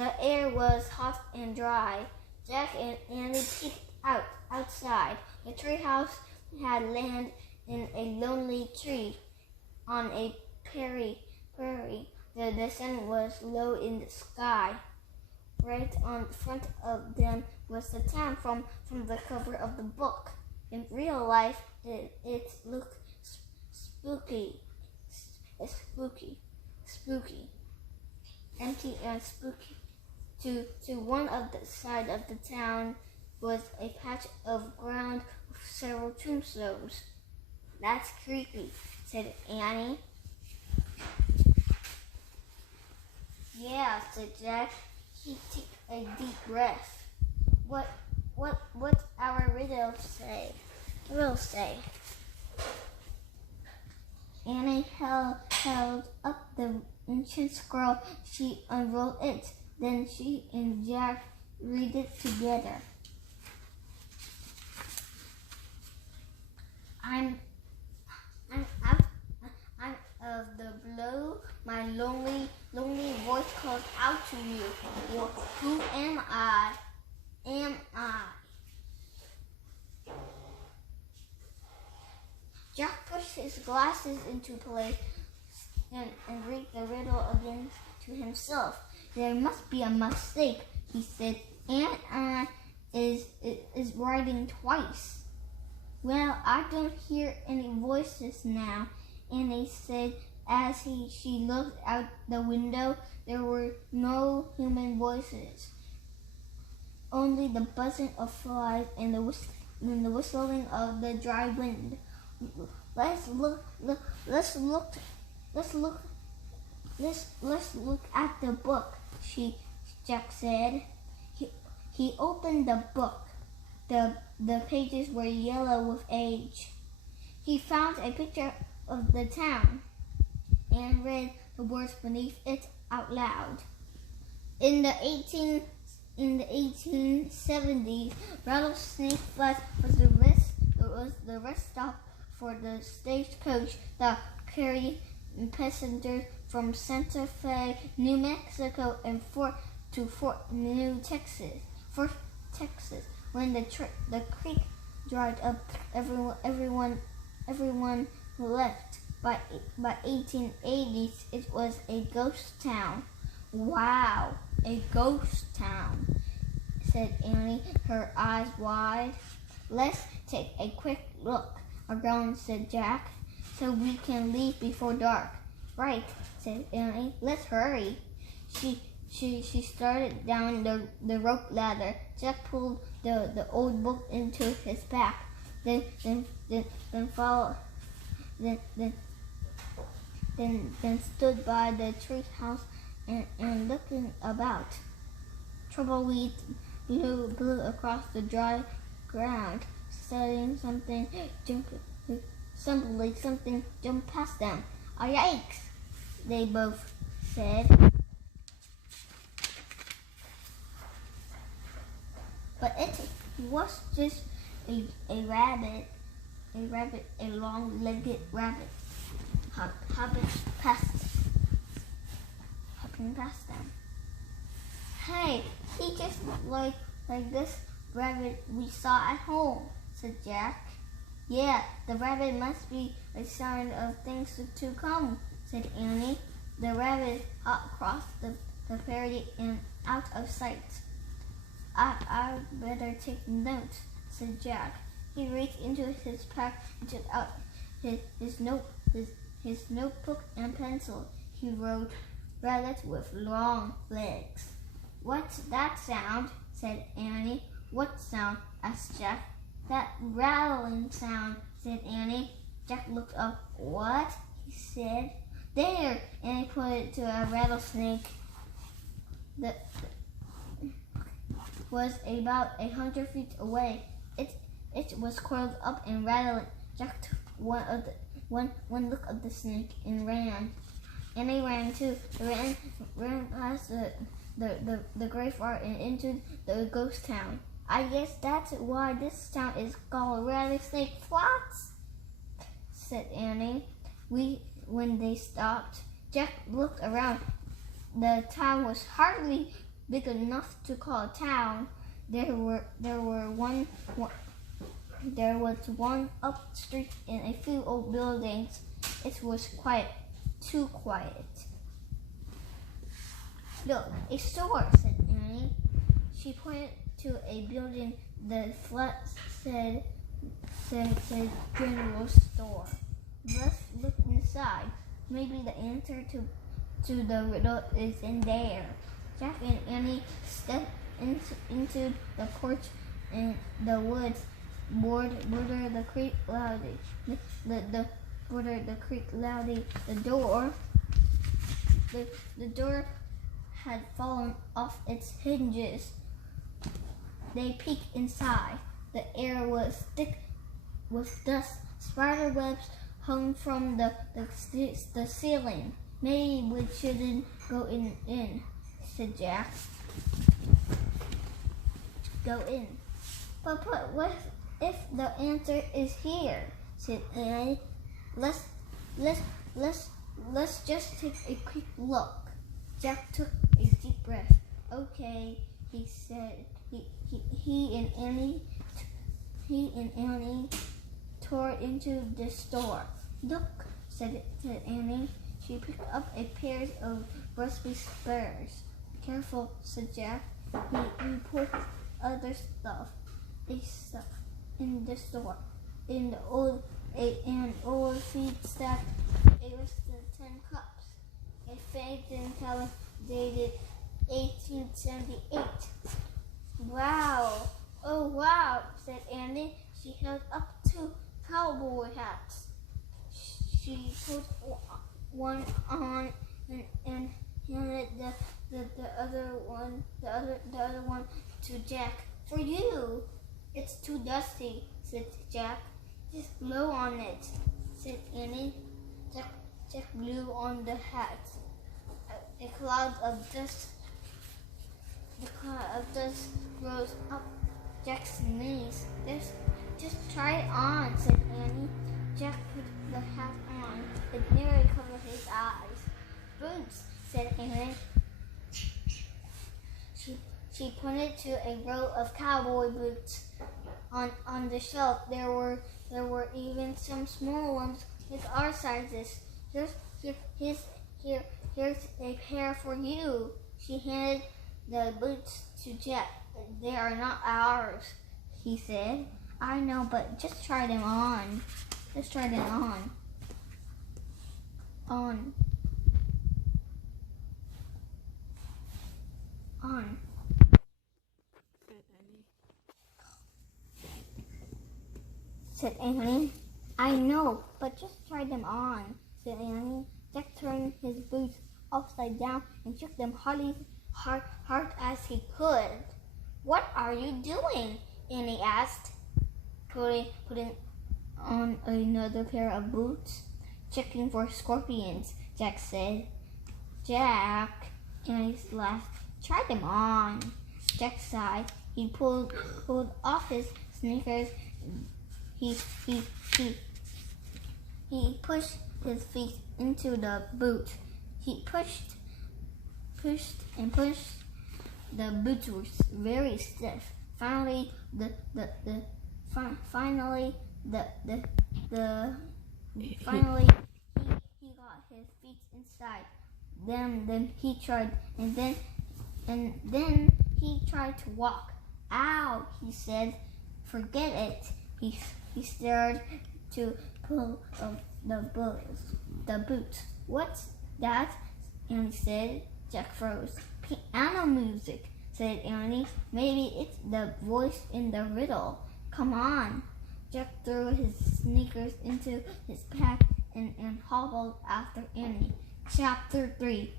The air was hot and dry. Jack and Annie peeked outside. The treehouse had landed in a lonely tree on a prairie. The sun was low in the sky. Right on front of them was the town from the cover of the book. In real life, it looked spooky, empty and spooky. To one of the side of the town was a patch of ground with several tombstones. That's creepy, said Annie. Yeah, said Jack. He took a deep breath. What's our riddle say? Annie held up the ancient scroll. She unrolled it. Then she and Jack read it together. I'm out of the blue. My lonely voice calls out to you. Who am I? Jack pushed his glasses into place and read the riddle again to himself. There must be a mistake, he said. Anna is writing twice. Well, I don't hear any voices now, Annie said as she looked out the window. There were no human voices, only the buzzing of flies and the whistling of the dry wind. Let's look at the book, Jack said. He opened the book. The pages were yellow with age. He found a picture of the town and read the words beneath it out loud. In the 1870s, Rattlesnake Flats was the rest stop for the stagecoach that carried passengers from Santa Fe, New Mexico, and Fort Texas. When the creek dried up, everyone left. By 1880s, it was a ghost town. Wow, a ghost town, said Annie, her eyes wide. Let's take a quick look around, said Jack, so we can leave before dark. Right, said Annie. Let's hurry. She started down the rope ladder. Jack pulled the old book into his back, then stood by the tree house and looking about. Tumbleweed blew across the dry ground. Suddenly something jumped past them. Oh, yikes, they both said. But it was just a rabbit, a long-legged rabbit, hopping past them. Hey, he just like this rabbit we saw at home, said Jack. Yeah, the rabbit must be a sign of things to come, said Annie. The rabbit hopped across the prairie and out of sight. I better take notes, said Jack. He reached into his pack and took out his notebook and pencil. He wrote, "Rabbit with long legs." What's that sound? Said Annie. What sound? Asked Jack. That rattling sound, said Annie. Jack looked up. What? He said. There! And he pointed to a rattlesnake that was about 100 feet away. It was coiled up and rattling. Jack took one look at the snake and ran. Annie ran too. They ran past the graveyard and into the ghost town. I guess that's why this town is called Rattlesnake Flats, said Annie. When they stopped, Jack looked around. The town was hardly big enough to call a town. There was one up the street and a few old buildings. It was quiet, too quiet. Look, a store, said Annie. She pointed to a building. The flat said general store. Let's look inside. Maybe the answer to the riddle is in there. Jack and Annie stepped into the porch in the woods. Border the creek loudly. Border the creek loudly. The door had fallen off its hinges. They peeked inside. The air was thick with dust. Spider webs hung from the ceiling. Maybe we shouldn't go in, said Jack. Go in. But what if the answer is here, said Annie. Let's just take a quick look. Jack took a deep breath. Okay, he said. He and Annie tore into the store. Look, said Annie. She picked up a pair of rusty spurs. Careful, said Jack. He put other stuff in the store. An old feed stack, a list of 10 cups, a faded color dated 1878. Wow! Oh wow! Said Annie. She held up 2 cowboy hats. She put one on and handed the other one to Jack. For you. It's too dusty, said Jack. Just blow on it, said Annie. Jack blew on the hat. A cloud of dust rose up Jack's knees. Just try it on, said Annie. Jack put the hat on. It nearly covered his eyes. Boots, said Annie. She pointed to a row of cowboy boots on the shelf. There were even some small ones with our sizes. Here's a pair for you. She handed the boots to Jack. They are not ours, he said. I know, but just try them on. Just try them on. On. Said Annie. I know, but just try them on, said Annie. Jack turned his boots upside down and shook them hard as he could. What are you doing? Annie asked, putting on another pair of boots. Checking for scorpions, Jack said. Jack, Annie laughed. Try them on. Jack sighed. He pulled off his sneakers. He pushed his feet into the boot. He pushed. The boots were very stiff. Finally, he got his feet inside. Then he tried, and then he tried to walk. Ow! He said. Forget it. He started to pull the boots. What's that? Annie said. Jack froze. Piano music, said Annie. Maybe it's the voice in the riddle. Come on. Jack threw his sneakers into his pack and hobbled after Annie. Chapter 3.